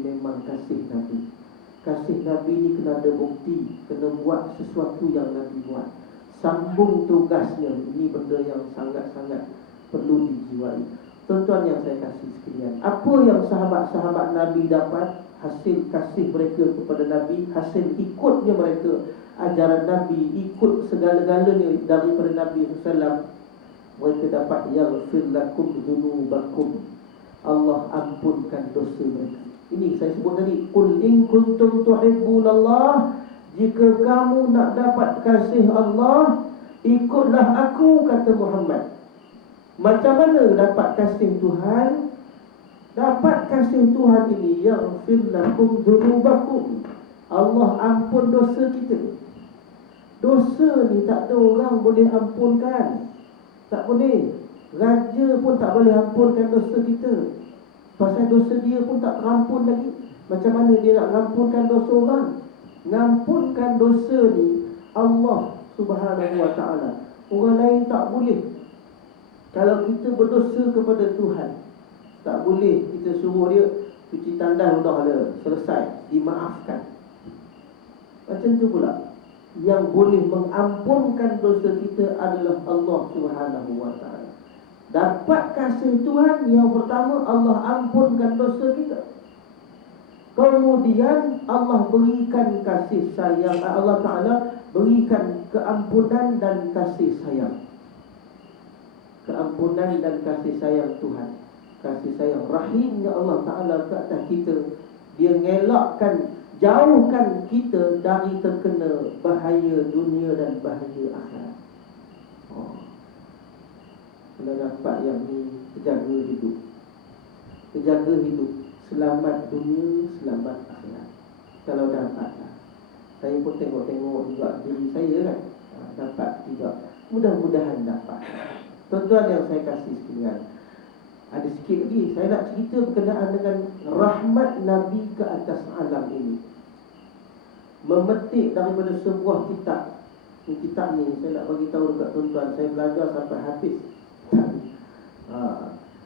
memang kasih Nabi. Kasih Nabi ni kena ada bukti, kena buat sesuatu yang Nabi buat, sambung tugasnya. Ini benda yang sangat-sangat perlu dijiwai. Tuan-tuan yang saya kasih sekalian, apa yang sahabat-sahabat Nabi dapat, hasil kasih mereka kepada Nabi, hasil ikutnya mereka ajaran Nabi, ikut segala-galanya daripada Nabi SAW, mereka dapat yaghfir lakum dzunubakum, Allah ampunkan dosa mereka. Ini saya sebut tadi, qul in kuntum tuhibbunallah, jika kamu nak dapat kasih Allah, ikutlah aku, kata Muhammad. Macam mana dapat kasih Tuhan? Dapat kasih Tuhan ini, yaghfir lakum dzunubakum, Allah ampun dosa kita. Dosa ni tak ada orang boleh ampunkan. Tak boleh. Raja pun tak boleh ampunkan dosa kita. Pasal dosa dia pun tak terampun lagi. Macam mana dia nak mengampunkan dosa orang? Mengampunkan dosa ni Allah Subhanahu Wa Ta'ala. Orang lain tak boleh. Kalau kita berdosa kepada Tuhan, tak boleh kita suruh dia cuci tandas, dah ada, selesai, dimaafkan. Macam tu pula, yang boleh mengampunkan dosa kita adalah Allah Subhanahu Wa Ta'ala. Dapat kasih Tuhan, yang pertama Allah ampunkan dosa kita. Kemudian Allah berikan kasih sayang, Allah Ta'ala berikan keampunan dan kasih sayang. Keampunan dan kasih sayang Tuhan, kasih sayang rahimnya Allah Ta'ala ke atas kita. Dia ngelakkan, jauhkan kita dari terkena bahaya dunia dan bahaya akhirat. Kalau dapat yang ni, terjaga hidup, terjaga hidup, selamat dunia, selamat akhirat. Kalau dapat lah. Saya pun tengok-tengok juga diri saya kan, dapat tidak, mudah-mudahan dapat. Tuan-tuan yang saya kasih sekalian, ada sikit lagi saya nak cerita berkenaan dengan rahmat Nabi ke atas alam ini. Memetik daripada sebuah kitab. Kitab ni saya nak bagi tahu dekat tuan-tuan, saya belajar sampai habis.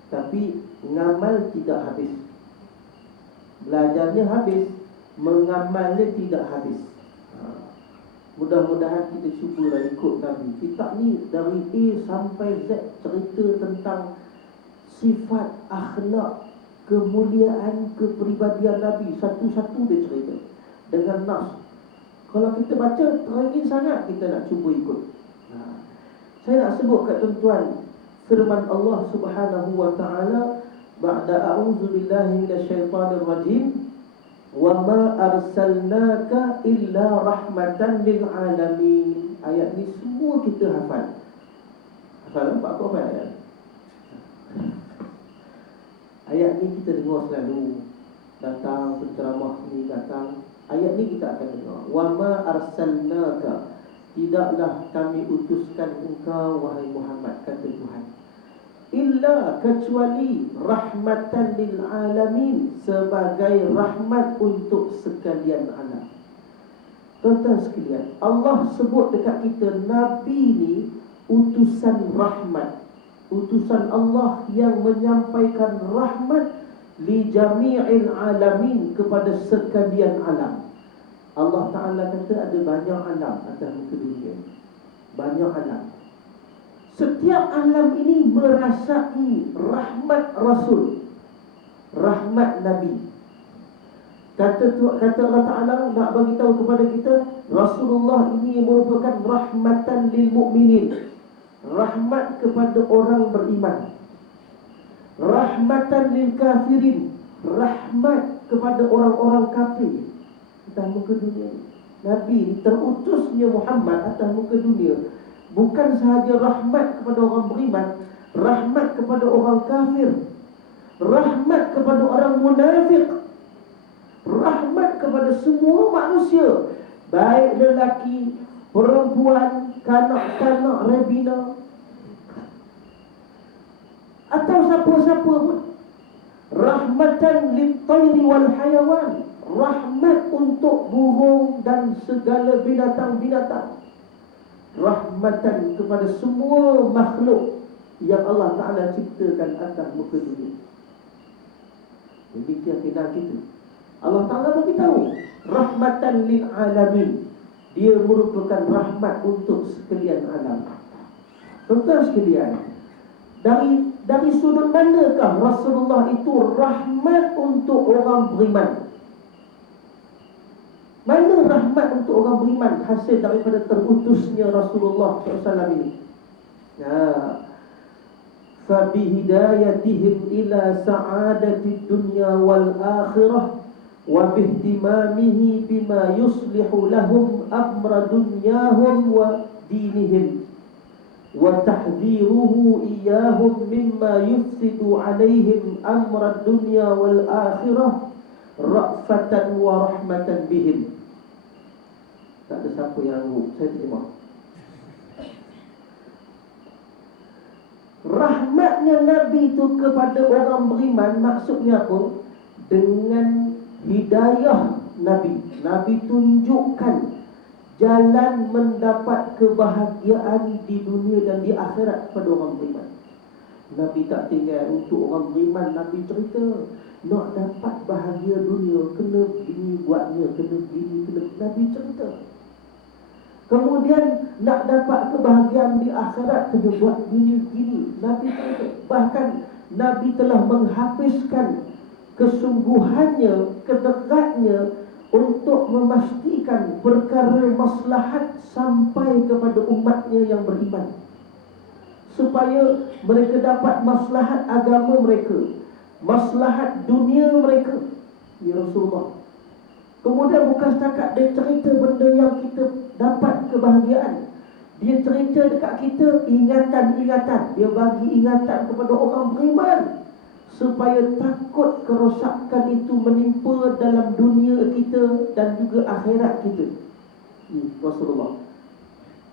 Tapi ngamal tidak habis. Belajarnya habis, mengamalnya tidak habis. Mudah-mudahan kita cubalah ikut Nabi. Kitab ni dari A sampai Z cerita tentang sifat, akhlak, kemuliaan, kepribadian Nabi. Satu-satu dia cerita dengan nas. Kalau kita baca teringin sangat, kita nak cuba ikut. Saya nak sebut kat tuan-tuan firman Allah Subhanahu Wa Ta'ala, ba'da a'udzu billahi minasyaitonir rajim, wa ma arsalnaka illa rahmatan lil alamin. Ayat ni semua kita hafal. Hafal apa hafal ayat? Ayat ni kita dengar selalu. Datang penceramah ni datang, ayat ni kita akan dengar. Wa ma arsalnaka, tidaklah kami utuskan engkau wahai Muhammad, kata Tuhan, illa, kecuali rahmatan lil alamin, sebagai rahmat untuk sekalian alam. Tuan-tuan sekalian, Allah sebut dekat kita Nabi ni utusan rahmat, utusan Allah yang menyampaikan rahmat li jami'il alamin, kepada sekalian alam. Allah Ta'ala kata ada banyak alam atas muka dunia, banyak alam. Setiap alam ini merasai rahmat Rasul, rahmat Nabi. Kata Allah Ta'ala nak bagi tahu kepada kita, Rasulullah ini merupakan rahmatan lil mu'minin, rahmat kepada orang beriman, rahmatan lil kafirin, rahmat kepada orang-orang kafir atas muka dunia. Nabi terutusnya Muhammad atas muka dunia bukan sahaja rahmat kepada orang beriman, rahmat kepada orang kafir, rahmat kepada orang munafik, rahmat kepada semua manusia, baik lelaki, perempuan, kanak-kanak, rebina, atau siapa-siapa pun. Rahmatan lit-tayri wal hayawan, rahmat untuk burung dan segala binatang-binatang, rahmatan kepada semua makhluk yang Allah Ta'ala ciptakan atas muka dunia. Jadi keyakinan kita, Allah Ta'ala beritahu, rahmatan lil alamin. Dia merupakan rahmat untuk sekalian alam. Tuan-tuan sekalian, dari sudut manakah Rasulullah itu rahmat untuk orang beriman? Mana rahmat untuk orang beriman hasil daripada terutusnya Rasulullah SAW ini? فَبِهِدَايَتِهِمْ إِلَى سَعَادَةِ الدُّنْيَا وَالْآخِرَةِ وَبِاهْتِمَامِهِ بِمَا يُصْلِحُ لَهُمْ أَمْرَ دُنْيَاهُمْ وَدِينِهِمْ وَتَحْذِيرُهُ إِيَّاهُمْ مِمَّا يُفْسِدُ عَلَيْهِمْ أَمْرَ الدُّنْيَا وَالْآخِرَةِ رَأْفَةً وَرَحْمَةً بِهِمْ. Tak ada siapa yang saya terima. Rahmatnya Nabi itu kepada orang beriman maksudnya apa? Dengan hidayah Nabi. Nabi tunjukkan jalan mendapat kebahagiaan di dunia dan di akhirat kepada orang beriman. Nabi tak tinggal untuk orang beriman. Nabi cerita, nak dapat bahagia dunia kena begini buatnya, kena begini, kena. Nabi cerita. Kemudian nak dapat kebahagiaan di akhirat kena buat gini-gini. Nabi cerita. Bahkan Nabi telah menghabiskan kesungguhannya, kedekatnya untuk memastikan perkara maslahat sampai kepada umatnya yang beriman, supaya mereka dapat maslahat agama mereka, maslahat dunia mereka. Ya Rasulullah. Kemudian bukan setakat dia cerita benda yang kita dapat kebahagiaan, dia cerita dekat kita ingatan-ingatan. Dia bagi ingatan kepada orang beriman supaya takut kerosakan itu menimpa dalam dunia kita dan juga akhirat kita. Rasulullah.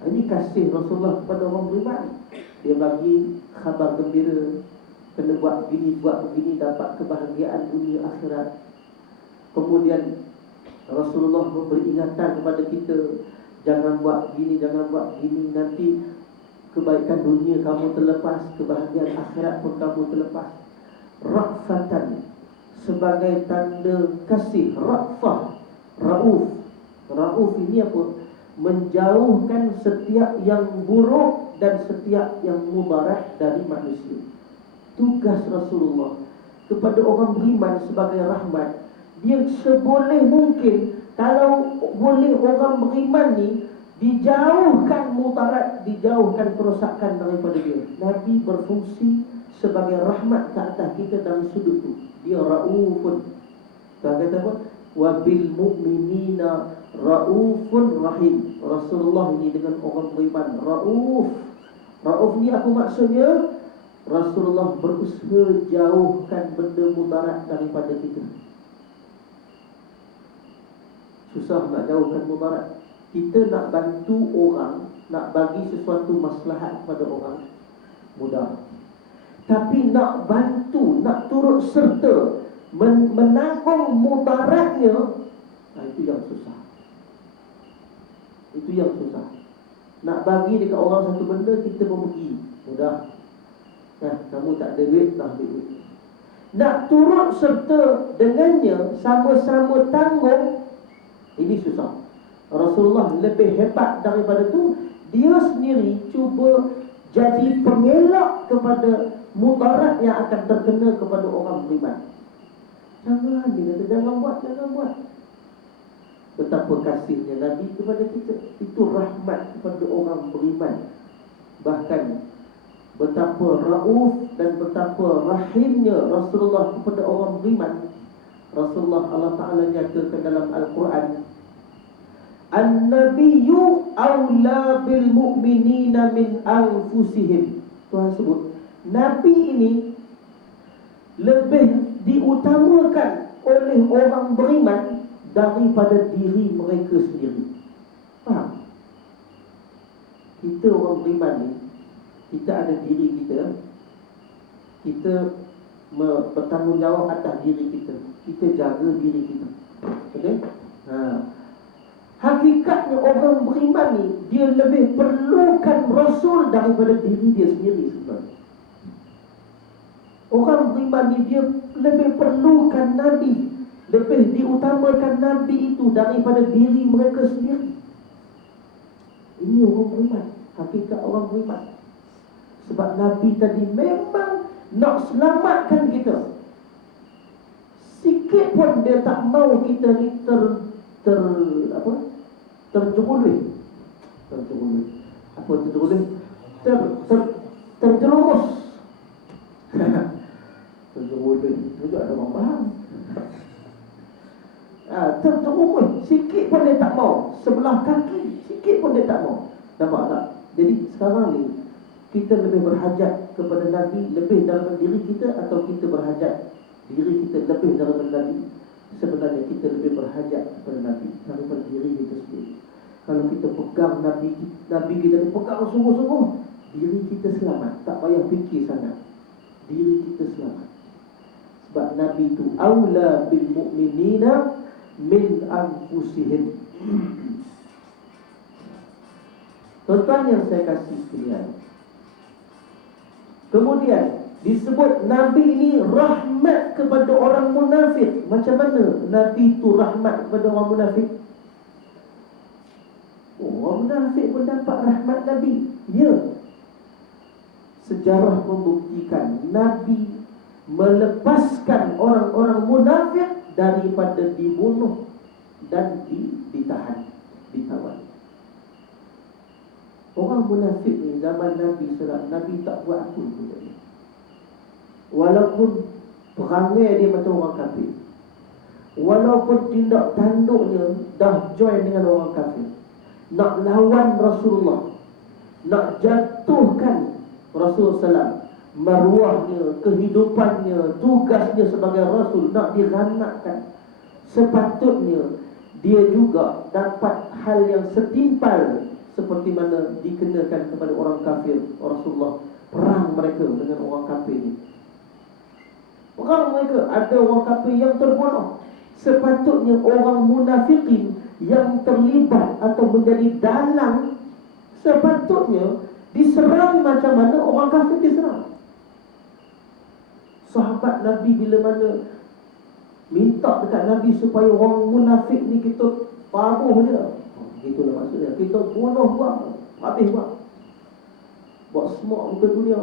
Ini kasih Rasulullah kepada orang beriman. Dia bagi khabar gembira, kena buat begini, buat begini, dapat kebahagiaan dunia akhirat. Kemudian Rasulullah memberi ingatan kepada kita, jangan buat begini, jangan buat begini, nanti kebaikan dunia kamu terlepas, kebahagiaan akhirat pun kamu terlepas. Ra'fatan, sebagai tanda kasih. Ra'fah, Ra'uf. Ra'uf ini apa? Menjauhkan setiap yang buruk dan setiap yang mudarat dari manusia. Tugas Rasulullah kepada orang beriman sebagai rahmat. Dia seboleh mungkin, kalau boleh orang beriman ni dijauhkan mudarat, dijauhkan kerosakan daripada dia. Nabi berfungsi sebagai rahmat ke atas kita dari sudut itu. Dia Ra'ufun. Kata apa? Wa bil mu'minina Ra'ufun Rahim. Rasulullah ini dengan orang beriman Ra'uf. Ra'uf ni apa maksudnya? Rasulullah berusaha jauhkan benda mudarat daripada kita. Susah nak jauhkan mudarat. Kita nak bantu orang, nak bagi sesuatu maslahat kepada orang, mudah. Tapi nak bantu, nak turut serta menanggung mudaratnya, itu yang susah. Itu yang susah. Nak bagi dekat orang satu benda, kita pun pergi, mudah. Kamu tak ada duit, tak ambil duit. Nak turut serta dengannya, sama-sama tanggung, ini susah. Rasulullah lebih hebat daripada tu. Dia sendiri cuba jadi pengelak kepada mudarat yang akan terkena kepada orang beriman. Jangan, dia kata jangan buat, jangan buat. Betapa kasihnya Nabi kepada kita. Itu rahmat kepada orang beriman. Bahkan betapa rauf dan betapa rahimnya Rasulullah kepada orang beriman. Rasulullah, Allah Ta'ala nyatakan dalam Al-Quran, An-Nabiyyu awla bil mu'minina min anfusihim. Tuhan sebut Nabi ini lebih diutamakan oleh orang beriman daripada diri mereka sendiri. Faham? Kita orang beriman ni, kita ada diri kita. Kita bertanggungjawab atas diri kita. Kita jaga diri kita. Okey? Hakikatnya orang beriman ni, dia lebih perlukan Rasul daripada diri dia sendiri sebenarnya. Orang beriman ni, dia lebih perlukan Nabi, lebih diutamakan mengutamakan Nabi itu daripada diri mereka sendiri. Ini orang beriman, hakikat orang beriman. Sebab Nabi tadi memang nak selamatkan kita. Sikit pun dia tak mau kita ni terjerumus. Terjerumus. Terjerumus. Juga ada orang faham. Terjerumus. Sikit pun dia tak mau. Sebelah kaki, sikit pun dia tak mau. Nampak tak? Jadi sekarang ni kita lebih berhajat kepada Nabi lebih dalam diri kita, atau kita berhajat diri kita lebih dalam Nabi? Sebenarnya kita lebih berhajat kepada Nabi daripada diri kita sendiri. Kalau kita pegang Nabi kita pegang sungguh-sungguh, diri kita selamat. Tak payah fikir sangat, diri kita selamat. Sebab Nabi itu aula bil mu'minina min anfusihim. Tuan-tuan yang saya kasih sekalian, kemudian disebut Nabi ini rahmat kepada orang munafik. Macam mana Nabi itu rahmat kepada orang munafik? Orang munafik pun dapat rahmat Nabi. Ya, sejarah membuktikan Nabi melepaskan orang-orang munafik daripada dibunuh dan ditawan. Orang munafik ni zaman Nabi SAW, Nabi tak buat apa pun. Walaupun perangai dia macam orang kafir, walaupun tindak tanduknya dah join dengan orang kafir, nak lawan Rasulullah, nak jatuhkan Rasulullah SAW, maruahnya, kehidupannya, tugasnya sebagai Rasul nak diranakkan. Sepatutnya dia juga dapat hal yang setimpal seperti mana dikenakan kepada orang kafir. Rasulullah perang mereka dengan orang kafir ni. Perang mereka, ada orang kafir yang terbunuh. Sepatutnya orang munafikin yang terlibat atau menjadi dalang, sepatutnya diserang macam mana orang kafir diserang. Sahabat Nabi bila mana minta dekat Nabi supaya orang munafik ni kita paruh je. Itulah maksudnya, kita bunuh buang, habis buang, buat semua muka dunia.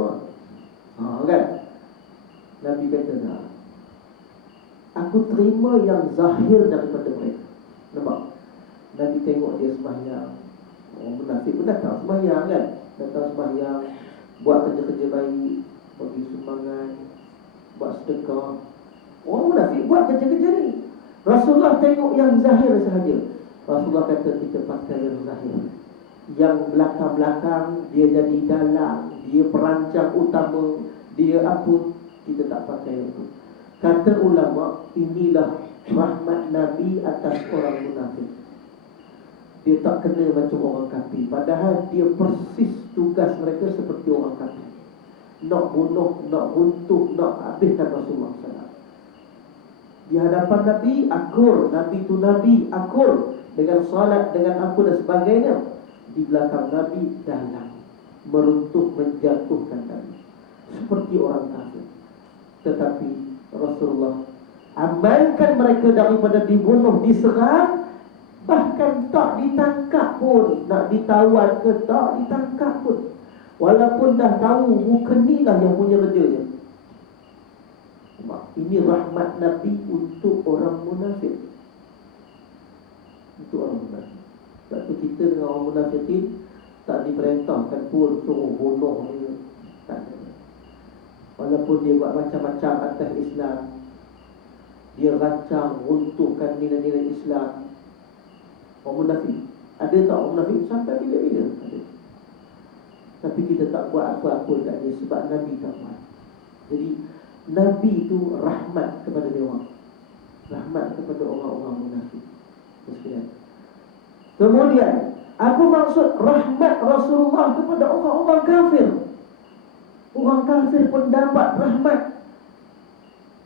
Kan? Nabi kata dah, aku terima yang zahir daripada mereka. Nampak? Nabi tengok dia sembahyang. Orang munafik pun datang sembahyang kan? Datang sembahyang, buat kerja-kerja baik, bagi sumbangan, buat sedekah. Orang munafik buat kerja-kerja ni. Rasulullah tengok yang zahir sahaja. Rasulullah kata kita pakai yang zahir. Yang belakang-belakang dia jadi dalang, dia perancang utama, dia apa, kita tak pakai itu. Kata ulama, inilah rahmat Nabi atas orang munafik. Dia tak kena macam orang kafir, padahal dia persis tugas mereka seperti orang kafir. Nak bunuh, nak runtuh, nak habiskan Rasulullah SAW. Di hadapan Nabi, akur. Nabi itu Nabi, akur. Dengan salat, dengan apa dan sebagainya. Di belakang Nabi, dalam meruntuh, menjatuhkan Nabi seperti orang kafir. Tetapi Rasulullah amankan mereka daripada dibunuh, diserang, bahkan tak ditangkap pun. Nak ditawan ke, tak ditangkap pun. Walaupun dah tahu muka ni lah yang punya kerjanya. Ini rahmat Nabi untuk orang munafik. Untuk orang munafik. Sebab kita dengan orang munafikin tak diperintahkan pun suruh bunuh dia. Tak ada. Walaupun dia buat macam-macam atas Islam, dia rancang runtuhkan nilai-nilai Islam. Orang munafik, ada tak orang munafik sampai bila-bila? Ada. Tapi kita tak buat apa-apa kat dia sebab Nabi tak buat. Jadi Nabi itu rahmat kepada dia orang, rahmat kepada orang-orang munafik. Kemudian, apa maksud rahmat Rasulullah kepada orang-orang kafir? Orang kafir pun dapat rahmat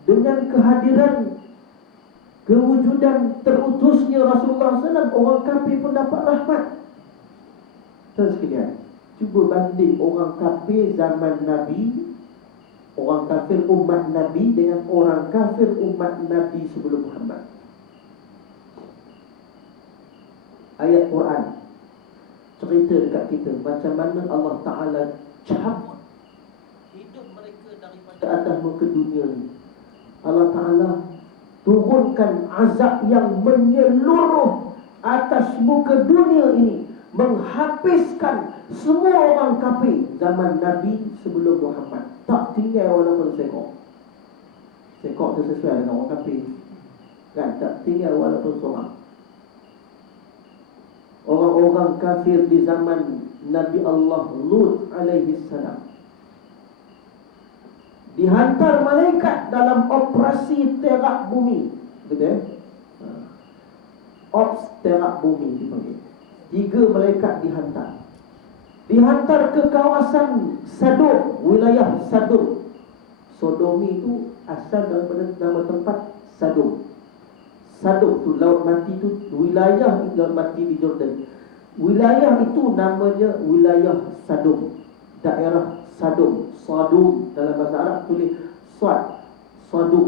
dengan kehadiran, kewujudan terutusnya Rasulullah SAW. Orang kafir pun dapat rahmat. Tuan sekalian, cuba banding orang kafir zaman Nabi, orang kafir umat Nabi dengan orang kafir umat Nabi sebelum Muhammad. ayat Quran cerita dekat kita macam mana Allah Ta'ala cabut hidup mereka daripada atas muka dunia ni. Allah Ta'ala turunkan azab yang menyeluruh atas muka dunia ini, menghabiskan semua orang kafir zaman Nabi sebelum Muhammad. Tak tinggal walaupun sekok. Sekok tu sesuai dengan orang kafir kan, tak tinggal walaupun seorang. Orang-orang kafir di zaman Nabi Allah Lut alaihi salam dihantar malaikat dalam operasi terak bumi, betul? Ops terak bumi dipanggil. 3 malaikat dihantar ke kawasan Sodom, wilayah Sodom. Sodomi itu asal daripada nama tempat Sodom. Sodom tu laut mati tu, wilayah laut mati di Jordan. Wilayah itu namanya wilayah Sodom, daerah Sodom. Sodom dalam bahasa Arab tulis Sod, Sodom.